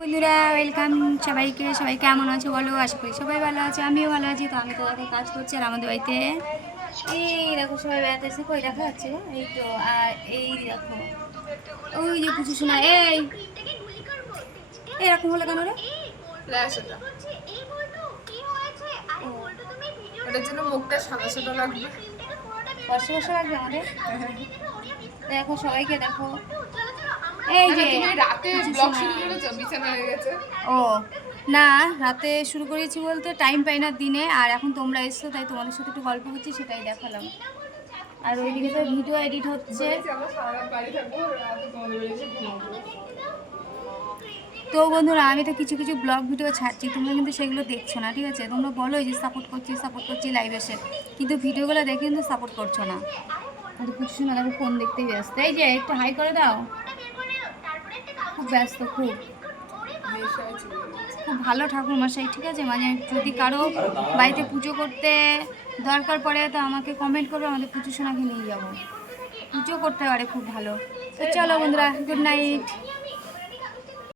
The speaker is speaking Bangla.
বন্ধুরা ওয়েলকাম সবাইকে। সবাই কেমন আছো বলো? আশা করি সবাই ভালো আছে আমিও ভালো আছি। তো আমি তো কাজ করছি আর আমাদের বাড়িতে। এই দেখো সবাই বেড়াতে এসে কই দেখা যাচ্ছে? এই তো আর এই দেখো ওই যে কিছু শোনা এই। এরকম হলো কেন রে? ফ্ল্যাশ ওটার জন্য মুখটা সাদা সাদা লাগবে। বসে বসে লাগবে আমাদের? দেখো সবাইকে দেখো। এই যে রাতে ব্লগ শুরু করেছ বিছানা হয়ে গেছে। ও না রাতে শুরু করেছি বলতে টাইম পাই না দিনে আর এখন তোমরা এসছো তাই তোমাদের সাথে একটু গল্প করছি সেটাই দেখালাম। আর ওইদিকে তো ভিডিও এডিট হচ্ছে। তো বন্ধুরা আমি তো কিছু কিছু ব্লগ ভিডিও ছাড়ছি তোমরা কিন্তু সেগুলো দেখছ না ঠিক আছে? তোমরা বলো যে সাপোর্ট করছি সাপোর্ট করছি লাইভ এসে। কিন্তু ভিডিওগুলো দেখে কিন্তু সাপোর্ট করছ না। কিছু শোনা দেখো ফোন দেখতেই ব্যস্ত। এই যে একটু হাই করে দাও। খুব ব্যস্ত, খুব। খুব ভালো ঠাকুর মশাই ঠিক আছে? মানে যদি কারও বাড়িতে পুজো করতে দরকার পড়ে, তো আমাকে কমেন্ট করবে, আমাদের পুজো সোনাকে নিয়ে যাব। পুজো করতে পারে খুব ভালো। তো চলো বন্ধুরা গুড নাইট